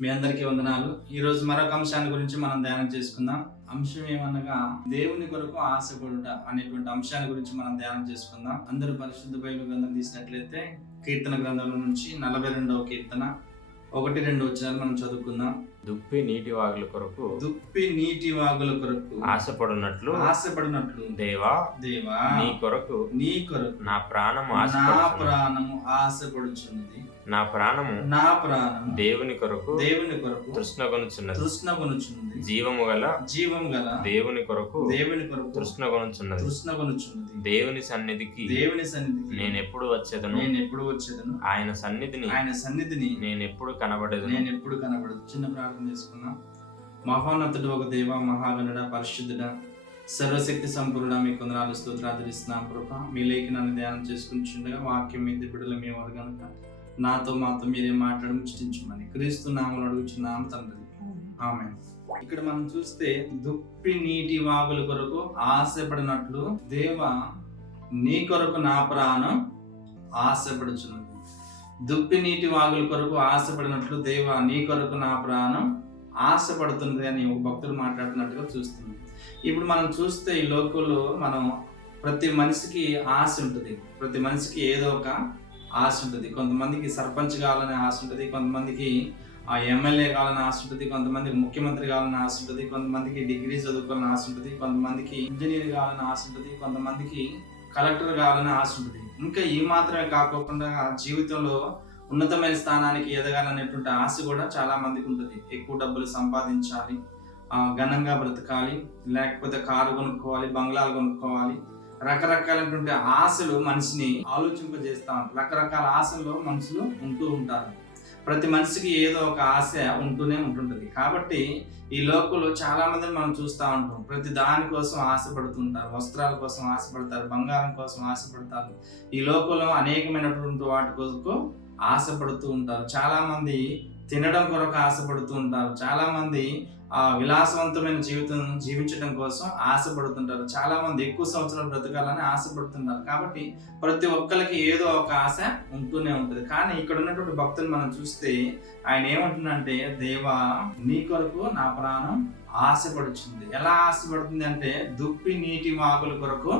మీ అందరికీ వందనాలు. ఈరోజు మరొక అంశాన్ని గురించి మనం ధ్యానం చేసుకుందాం. అంశం ఏమనగా దేవుని కొరకు ఆశపడుట అనేటువంటి అంశాన్ని గురించి మనం ధ్యానం చేసుకుందాం. అందరూ పరిశుద్ధ బైబిల్ గ్రంథం తీసినట్లయితే కీర్తన గ్రంథంలో నుంచి 42వ కీర్తన 1-2 వచనాలు మనం చదువుకుందాం. దుప్పి నీటి వాగుల కొరకు ఆశపడినట్లు దేవా నీ కొరకు నా ప్రాణము ఆశపడుచున్నది. నా ప్రాణము దేవుని కొరకు తృష్ణగొనుచున్నది. జీవము గల దేవుని కొరకు తృష్ణగొనుచున్నది. దేవుని సన్నిధికి నేను ఎప్పుడు వచ్చేదను. ఆయన సన్నిధిని నేను ఎప్పుడు కనబడదు. చిన్న ప్రార్థన చేసుకున్నాం. మహోన్నతుడు ఒక దేవ, మహాగణుడ, పరిశుద్ధుడ, సర్వశక్తి సంపూర్ణ మీ కొందనాలు స్తోత్రాలు ప్రభా. మీ లేఖనాన్ని ధ్యానం చేసుకుంటుండగా వాక్యం మీద బిడ్డలు మీ వారు కనుక నాతో మాతో మీరే మాట్లాడి ముష్టించమని క్రీస్తు నామములో అడుగుచున్నాం తండ్రి, ఆమేన్. ఇక్కడ మనం చూస్తే దుప్పి నీటి వాగుల కొరకు ఆశపడినట్లు దేవా నీ కొరకు నా ప్రాణం ఆశపడుచున్నది. దుప్పి నీటి వాగుల కొరకు ఆశపడినట్లు దేవా నీ కొరకు నా ప్రాణం ఆశపడుతుంది అని ఒక భక్తుడు మాట్లాడుతున్నట్టుగా చూస్తుంది. ఇప్పుడు మనం చూస్తే ఈ లోకంలో మనం ప్రతి మనిషికి ఆశ ఉంటుంది. ప్రతి మనిషికి ఏదో ఒక ఆశ ఉంటుంది. కొంతమందికి సర్పంచ్ కావాలనే ఆశ ఉంటుంది, కొంతమందికి ఎమ్మెల్యే కావాలని ఆశ ఉంటుంది, కొంతమందికి ముఖ్యమంత్రి కావాలని ఆశ ఉంటుంది, కొంతమందికి డిగ్రీ చదువుకోవాలని ఆశ ఉంటుంది, కొంతమందికి ఇంజనీర్ కావాలని ఆశ ఉంటుంది, కొంతమందికి కలెక్టర్ కావాలని ఆశ ఉంటుంది. ఇంకా ఈ మాత్రమే కాకుండా జీవితంలో ఉన్నతమైన స్థానానికి ఎదగాలనేటువంటి ఆశ కూడా చాలా మందికి ఉంటుంది. ఎక్కువ డబ్బులు సంపాదించాలి, ఘనంగా బ్రతకాలి, లేకపోతే కారు కొనుక్కోవాలి, బంగ్లాలు కొనుక్కోవాలి, రకరకాలైనటువంటి ఆశలు మనిషిని ఆలోచింపజేస్తా ఉంటారు. రకరకాల ఆశల్లో మనుషులు ఉంటూ ఉంటారు. ప్రతి మనిషికి ఏదో ఒక ఆశ ఉంటూనే ఉంటుంటుంది. కాబట్టి ఈ లోకంలో చాలా మందిని మనం చూస్తూ ఉంటాం. ప్రతి దాని కోసం ఆశపడుతుంటారు. వస్త్రాల కోసం ఆశపడతారు, బంగారం కోసం ఆశపడతారు. ఈ లోకంలో అనేకమైనటువంటి వాటి కోసం ఆశపడుతూ ఉంటారు. చాలా మంది తినడం కొరకు ఆశపడుతూ ఉంటారు. చాలా మంది విలాసవంతమైన జీవితం జీవించడం కోసం ఆశపడుతుంటారు. చాలా మంది ఎక్కువ సంవత్సరాలు బ్రతకాలని ఆశపడుతుంటారు. కాబట్టి ప్రతి ఒక్కరికి ఏదో ఒక ఆశ ఉంటూనే ఉంటుంది. కానీ ఇక్కడ ఉన్నటువంటి భక్తులు మనం చూస్తే ఆయన ఏమంటుందంటే, దేవా నీ కొరకు నా ప్రాణం ఆశపడుచుంది. ఎలా ఆశపడుతుంది అంటే, దుప్పి నీటి వాగుల కొరకు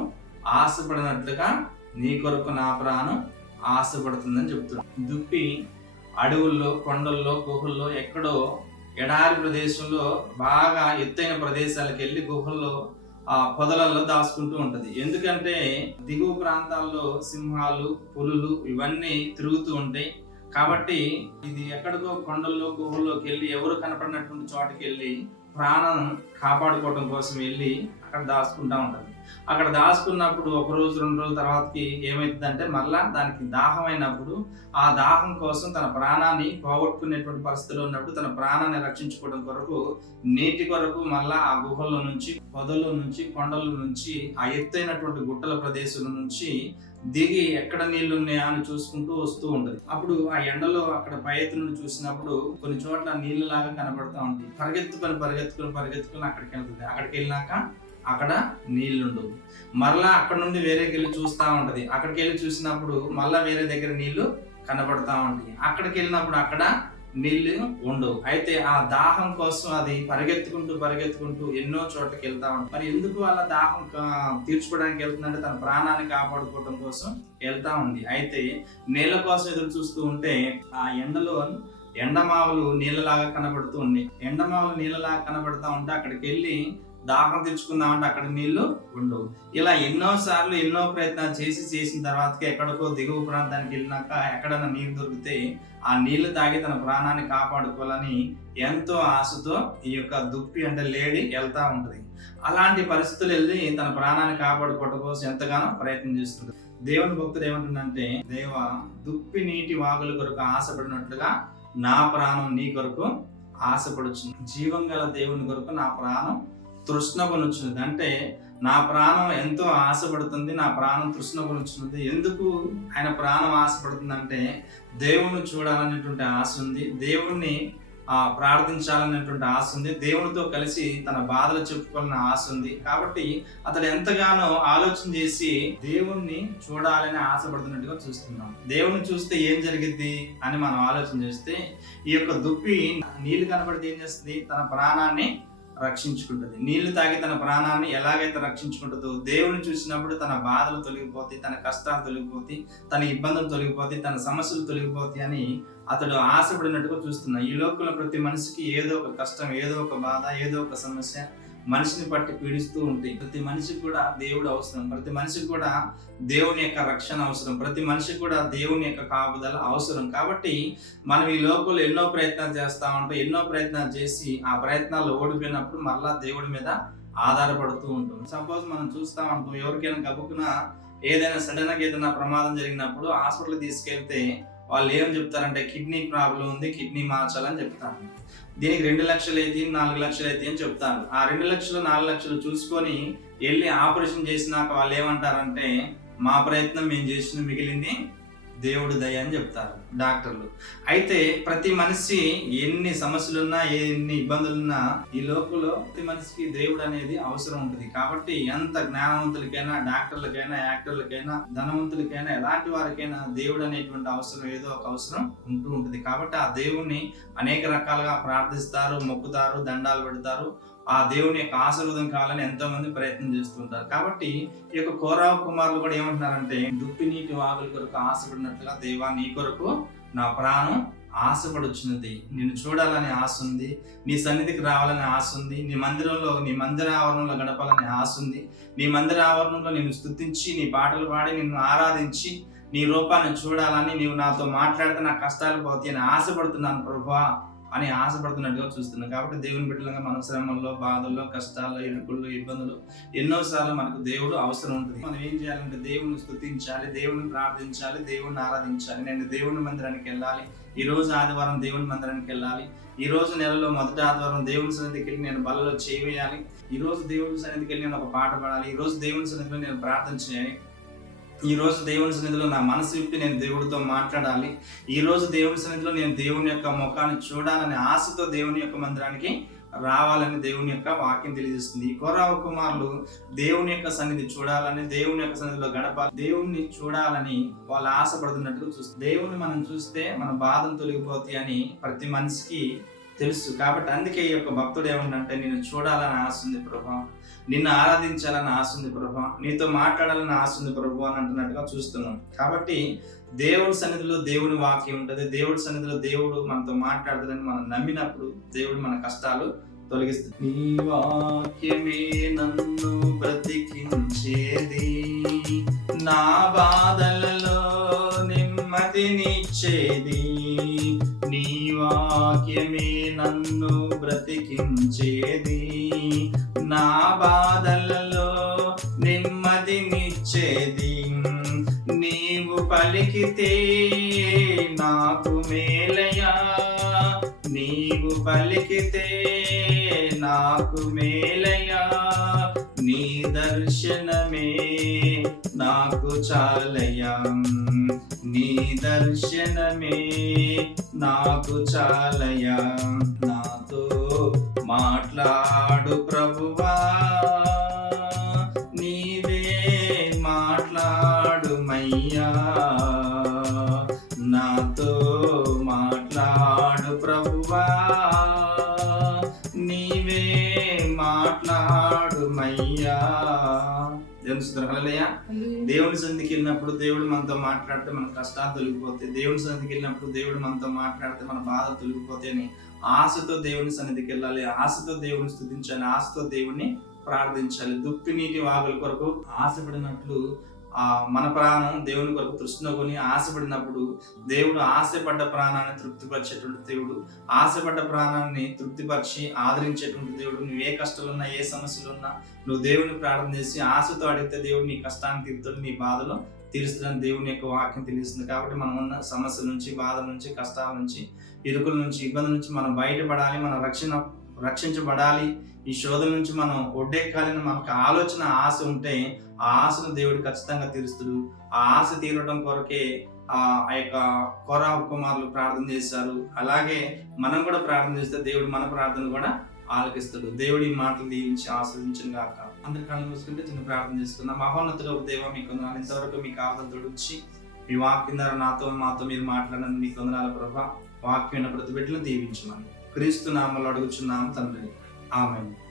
ఆశపడినట్లుగా నీ కొరకు నా ప్రాణం ఆశపడుతుందని చెప్తున్నాడు. దుప్పి అడవుల్లో, కొండల్లో, గుహల్లో, ఎక్కడో ఎడారి ప్రదేశంలో బాగా ఎత్తైన ప్రదేశాలకు వెళ్ళి గుహల్లో పొదలలో దాచుకుంటూ ఉంటది. ఎందుకంటే దిగువ ప్రాంతాల్లో సింహాలు, పులులు ఇవన్నీ తిరుగుతూ ఉంటాయి. కాబట్టి ఇది ఎక్కడికో కొండల్లో, గుహల్లోకి వెళ్ళి ఎవరు కనపడినటువంటి చోటుకి వెళ్ళి ప్రాణం కాపాడుకోవడం కోసం వెళ్ళి అక్కడ దాచుకుంటా ఉంటది. అక్కడ దాచుకున్నప్పుడు 1 రోజు 2 రోజుల తర్వాతకి ఏమైతుందంటే మళ్ళా దానికి దాహం అయినప్పుడు ఆ దాహం కోసం తన ప్రాణాన్ని పోగొట్టుకునేటువంటి పరిస్థితిలో ఉన్నప్పుడు తన ప్రాణాన్ని రక్షించుకోవడం కొరకు నీటి కొరకు మళ్ళా ఆ గుహల్లో నుంచి, పొదల్లో నుంచి, కొండల నుంచి, ఆ ఎత్తైనటువంటి గుట్టల ప్రదేశం నుంచి దిగి ఎక్కడ నీళ్లు ఉన్నాయా అని చూసుకుంటూ వస్తూ ఉంటది. అప్పుడు ఆ ఎండలో అక్కడ పై ఎత్తు నుండి చూసినప్పుడు కొన్ని చోట్ల నీళ్లు లాగా కనబడతా ఉంటాయి. పరిగెత్తుకుని అక్కడికి వెళ్తుంది. అక్కడికి వెళ్ళినాక అక్కడ నీళ్లుండవు. మరలా అక్కడ నుండి వేరేకి వెళ్ళి చూస్తూ ఉంటది. అక్కడికి వెళ్ళి చూసినప్పుడు మళ్ళా వేరే దగ్గర నీళ్లు కనబడతా ఉంటాయి. అక్కడికి వెళ్ళినప్పుడు అక్కడ నీళ్లు ఉండవు. అయితే ఆ దాహం కోసం అది పరిగెత్తుకుంటూ ఎన్నో చోట్లకి వెళ్తా ఉంటుంది. మరి ఎందుకు వాళ్ళ దాహం తీర్చుకోవడానికి వెళ్తుందంటే తన ప్రాణాన్ని కాపాడుకోవడం కోసం వెళ్తా ఉంది. అయితే నీళ్ళ కోసం ఎదురు చూస్తూ ఉంటే ఆ ఎండలో ఎండమావులు నీళ్ళలాగా కనబడుతూ ఉన్నాయి. ఎండమావులు నీళ్ళలాగా కనబడతా ఉంటే అక్కడికి వెళ్ళి దాహం తెచ్చుకుందామంటే అక్కడ నీళ్లు ఉండవు. ఇలా ఎన్నోసార్లు ఎన్నో ప్రయత్నాలు చేసిన తర్వాతకి ఎక్కడికో దిగువ ప్రాంతానికి వెళ్ళినాక ఎక్కడైనా నీరు దొరికితే ఆ నీళ్లు తాగి తన ప్రాణాన్ని కాపాడుకోవాలని ఎంతో ఆశతో ఈ యొక్క దుప్పి అంటే లేడీ వెళ్తా ఉంటుంది. అలాంటి పరిస్థితులు వెళ్ళి తన ప్రాణాన్ని కాపాడుకోవడం కోసం ఎంతగానో ప్రయత్నం చేస్తుంది. దేవుని భక్తుడు ఏమంటుందంటే, దేవా దుప్పి నీటి వాగుల కొరకు ఆశపడినట్లుగా నా ప్రాణం నీ కొరకు ఆశపడుచుంది. జీవం గల దేవుని కొరకు నా ప్రాణం తృష్ణగొనుచున్నది. అంటే నా ప్రాణం ఎంతో ఆశపడుతుంది, నా ప్రాణం తృష్ణగొనుచున్నది. ఎందుకు ఆయన ప్రాణం ఆశపడుతుంది అంటే దేవుణ్ణి చూడాలనేటువంటి ఆశ ఉంది. దేవుణ్ణి ప్రార్థించాలనేటువంటి ఆశ ఉంది, దేవునితో కలిసి తన బాధలు చెప్పుకోవాలన్న ఆశ ఉంది. కాబట్టి అతడు ఎంతగానో ఆలోచన చేసి దేవుణ్ణి చూడాలని ఆశపడుతున్నట్టుగా చూస్తున్నాం. దేవుణ్ణి చూస్తే ఏం జరిగిద్ది అని మనం ఆలోచన చేస్తే, ఈ యొక్క దుప్పి నీళ్లు కనబడితే ఏం చేస్తుంది? తన ప్రాణాన్ని రక్షించుకుంటుంది. నీళ్లు తాగి తన ప్రాణాన్ని ఎలాగైతే రక్షించుకుంటుందో, దేవుని చూసినప్పుడు తన బాధలు తొలగిపోతాయి, తన కష్టాలు తొలగిపోతాయి, తన ఇబ్బందులు తొలగిపోతాయి, తన సమస్యలు తొలగిపోతాయి అని అతడు ఆశపడినట్టుగా చూస్తున్నా. ఈ లోకంలో ప్రతి మనిషికి ఏదో ఒక కష్టం, ఏదో ఒక బాధ, ఏదో ఒక సమస్య మనిషిని పట్టి పీడిస్తూ ఉంటాయి. ప్రతి మనిషికి కూడా దేవుడు అవసరం, ప్రతి మనిషికి కూడా దేవుని యొక్క రక్షణ అవసరం, ప్రతి మనిషికి కూడా దేవుని యొక్క కాపుదల అవసరం. కాబట్టి మనం ఈ లోకంలో ఎన్నో ప్రయత్నాలు చేస్తా ఉంటాం, ఎన్నో ప్రయత్నాలు చేసి ఆ ప్రయత్నాలు ఓడిపోయినప్పుడు మళ్ళా దేవుడి మీద ఆధారపడుతూ ఉంటాం. సపోజ్ మనం చూస్తా ఉంటాం, ఎవరికైనా గబుకున ఏదైనా సడన్గా ఏదైనా ప్రమాదం జరిగినప్పుడు హాస్పిటల్ తీసుకెళ్తే వాళ్ళు ఏం చెప్తారంటే కిడ్నీ ప్రాబ్లం ఉంది, కిడ్నీ మార్చాలని చెప్తారు. దీనికి 2 లక్షలు అయితే 4 లక్షలు అయితే అని చెప్తారు. ఆ 2 లక్షలు 4 లక్షలు చూసుకొని వెళ్ళి ఆపరేషన్ చేసినాక వాళ్ళు ఏమంటారంటే, మా ప్రయత్నం మేము చేసిన, మిగిలింది దేవుడు దయ అని చెప్తారు డాక్టర్లు. అయితే ప్రతి మనిషి ఎన్ని సమస్యలున్నా, ఎన్ని ఇబ్బందులున్నా ఈ లోకంలో ప్రతి మనిషికి దేవుడు అనేది అవసరం ఉంటుంది. కాబట్టి ఎంత జ్ఞానవంతులకైనా, డాక్టర్లకైనా, యాక్టర్లకైనా, ధనవంతులకైనా, ఎలాంటి వారికైనా దేవుడు అనేటువంటి అవసరం, ఏదో ఒక అవసరం ఉంటూ ఉంటుంది. కాబట్టి ఆ దేవుణ్ణి అనేక రకాలుగా ప్రార్థిస్తారు, మొక్కుతారు, దండాలు పెడతారు. ఆ దేవుని యొక్క ఆశీర్వాదం కావాలని ఎంతో మంది ప్రయత్నం చేస్తుంటారు. కాబట్టి ఈ యొక్క కోరావు కుమారులు కూడా ఏమంటున్నారంటే, దుప్పి నీటి వాగుల కొరకు ఆశపడినట్లుగా దేవా నీ కొరకు నా ప్రాణం ఆశపడుచున్నది. నిన్ను చూడాలని ఆశ ఉంది, నీ సన్నిధికి రావాలని ఆశ ఉంది, నీ మందిర ఆవరణలో గడపాలని ఆశ ఉంది, నీ మందిర ఆవరణలో నిన్ను స్తుతించి, నీ పాటలు పాడి, నిన్ను ఆరాధించి, నీ రూపాన్ని చూడాలని, నీవు నాతో మాట్లాడితే నా కష్టాలు పోతాయి అని ఆశపడుతున్నాను ప్రభువా అని ఆశపడుతున్నట్టుగా చూస్తున్నాం. కాబట్టి దేవుని బిడ్డలుగా మన శ్రమల్లో, బాధల్లో, కష్టాల్లో, ఇరుకుల్లో, ఇబ్బందులు ఎన్నోసార్లు మనకు దేవుడు అవసరం ఉంటుంది. మనం ఏం చేయాలంటే దేవుని స్తుతించాలి, దేవుని ప్రార్థించాలి, దేవుని ఆరాధించాలి. నేను దేవుని మందిరానికి వెళ్ళాలి, ఈ రోజు ఆదివారం దేవుని మందిరానికి వెళ్ళాలి, ఈ రోజు నెలలో మొదటి ఆదివారం దేవుని సన్నిధికి వెళ్ళి నేను బలలో చేయవేయాలి, ఈ రోజు దేవుని సన్నిధికి వెళ్ళి నేను ఒక పాట పాడాలి, ఈ రోజు దేవుని సన్నిధిలో నేను ప్రార్థన చేయాలి, ఈ రోజు దేవుని సన్నిధిలో నా మనసు విప్పి నేను దేవుడితో మాట్లాడాలి, ఈ రోజు దేవుని సన్నిధిలో నేను దేవుని యొక్క ముఖాన్ని చూడాలని ఆశతో దేవుని యొక్క మందిరానికి రావాలని దేవుని యొక్క వాక్యం తెలియజేస్తుంది. ఈ కోరావు కుమారులు దేవుని యొక్క సన్నిధి చూడాలని, దేవుని యొక్క సన్నిధిలో గడపాలి, దేవుణ్ణి చూడాలని వాళ్ళు ఆశపడుతున్నట్టుగా చూస్తారు. దేవుని మనం చూస్తే మన బాధలు తొలగిపోతాయి అని ప్రతి మనిషికి తెలుసు. కాబట్టి అందుకే ఈ యొక్క భక్తుడు ఏమంటే, నిన్ను చూడాలని ఆశ ఉంది ప్రభా, నిన్ను ఆరాధించాలని ఆశ ఉంది ప్రభా, నీతో మాట్లాడాలని ఆశ ఉంది ప్రభు అని అంటున్నట్టుగా చూస్తున్నాం. కాబట్టి దేవుడి సన్నిధిలో దేవుని వాక్యం ఉంటుంది, దేవుడి సన్నిధిలో దేవుడు మనతో మాట్లాడతాడని మనం నమ్మినప్పుడు దేవుడు మన కష్టాలు తొలగిస్తుంది. నీ వాక్యమే నన్ను బ్రతికించేది, నా బాధలలో నెమ్మదినిచ్చేది, నీ వాక్యమే నన్ను బ్రతికించేది, నా బాధలలో నెమ్మదినిచ్చేది, నీవు పలికితే నాకు మేలయా, నీవు పలికితే నాకు మేలయా, నీ దర్శనమే నాకు చాలయా, నీ దర్శనమే నాకు చాలయా, నాతో మాట్లాడు ప్రభువా, నీవే మాట్లాడుమయ్యా, నాతో మాట్లాడు ప్రభువా, నీవే మాట్లాడుమయ్యా. దేవుని సన్నిధికి వెళ్ళినప్పుడు దేవుడు మనతో మాట్లాడితే మన కష్టాలు తొలగిపోతాయి, దేవుని సన్నిధికి వెళ్ళినప్పుడు దేవుడు మనతో మాట్లాడితే మన బాధలు తొలగిపోతాయి అని ఆశతో దేవుని సన్నిధికి వెళ్ళాలి, ఆశతో దేవుని స్తుతించాలి, ఆశతో దేవుని ప్రార్థించాలి. దుప్పి నీటి వాగుల కొరకు ఆశపడినట్లు మన ప్రాణం దేవుని కొరకు తృష్ణకొని ఆశపడినప్పుడు దేవుడు ఆశపడ్డ ప్రాణాన్ని తృప్తిపరిచేటువంటి దేవుడు, ఆశపడ్డ ప్రాణాన్ని తృప్తిపరిచి ఆదరించేటువంటి దేవుడు. నువ్వు ఏ కష్టాలున్నా, ఏ సమస్యలున్నా నువ్వు దేవుని ప్రార్థన చేసి ఆశతో అడిగితే దేవుడు నీ కష్టాన్ని తీరుతాడు, నీ బాధలో తీరుస్తాడని దేవుని యొక్క వాక్యం తెలియజేస్తుంది. కాబట్టి మనం ఉన్న సమస్యల నుంచి, బాధ నుంచి, కష్టాల నుంచి, ఇరుకుల నుంచి, ఇబ్బందుల నుంచి మనం బయటపడాలి, మన రక్షించబడాలి, ఈ శోధన నుంచి మనం ఒడ్డెక్కాలని మనకు ఆలోచన, ఆశ ఉంటే ఆ ఆశను దేవుడు ఖచ్చితంగా తీరుస్తాడు. ఆ ఆశ తీరడం కొరకే ఆ యొక్క కోరాహు కుమారులు ప్రార్థన చేశారు. అలాగే మనం కూడా ప్రార్థన చేస్తే దేవుడు మన ప్రార్థన కూడా ఆలకిస్తాడు. దేవుడి మాటలు దీవించి ఆస్వాదించిన గాక. అందరి కళ్ళు మూసుకుంటే చిన్న ప్రార్థన చేసుకుందాం. మహోన్నతుడ దేవ మీకు వందనాలు. ఇంతవరకు మీ కాపుదల తొడిచి మీ వాక్యం ద్వారా మాతో మీరు మాట్లాడినందుకు మీకు వందనాలు ప్రభా. వాక్యం ప్రతి బిడ్డలను దీవించమని క్రీస్తు నామములో అడుగుచున్నాము తండ్రి. ఆమేన్.